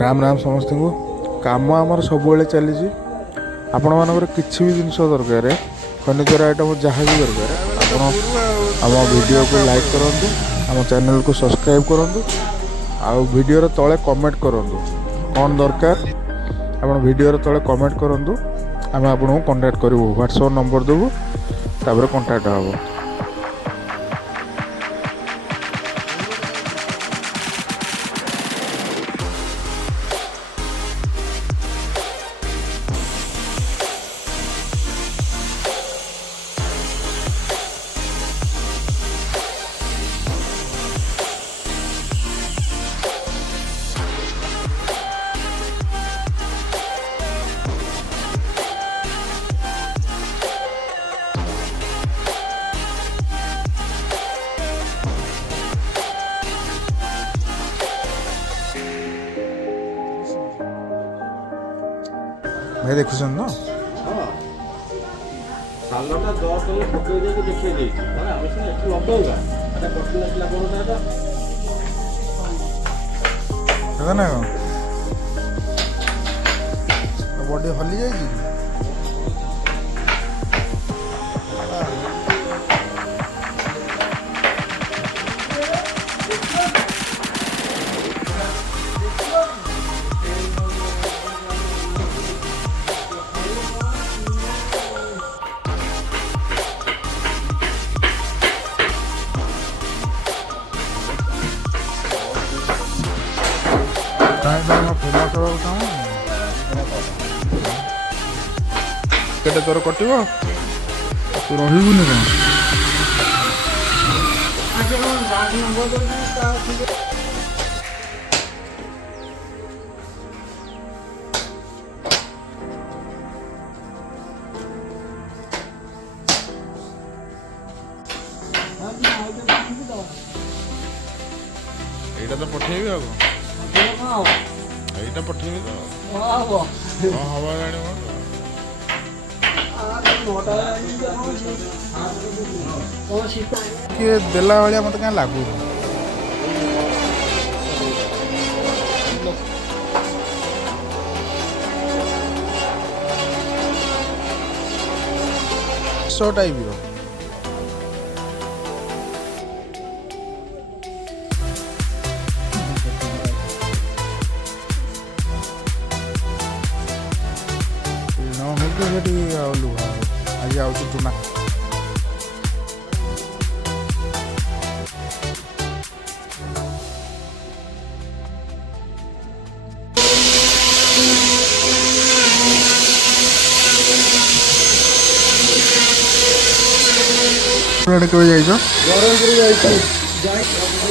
राम राम समस्त को काम आमर सब चली आपण मानकर किसी भी जिनस दरकार फर्निचर आइटम जहाँ भी दरकार आप वीडियो को लाइक करूँ आम चैनल को सब्सक्राइब करूँ आउ वीडियो तले कमेंट करूँ कौन दरकार आप वीडियो तले कमेंट करूँ आम आपको कांटेक्ट करूँ व्हाट्सएप नंबर देवु तापर कांटेक्ट हम। भाई देखुन ना सालटा 10 टन पकई दे देखिए जे माने हम से एक लबेगा এটা কষ্ট লাগলা কোনটা এটা না বডি হলি যাইছি केटे तोर कटिब तू रहीबुनि कौन এইটা তো পঠেইবি আগ এইটা পঠেইবি তো হবা জানিব किए देला भाया मत क्या लागू सो टाइप लुहा आज आउट चुना केवे जाइछ गरमपुर जाइछ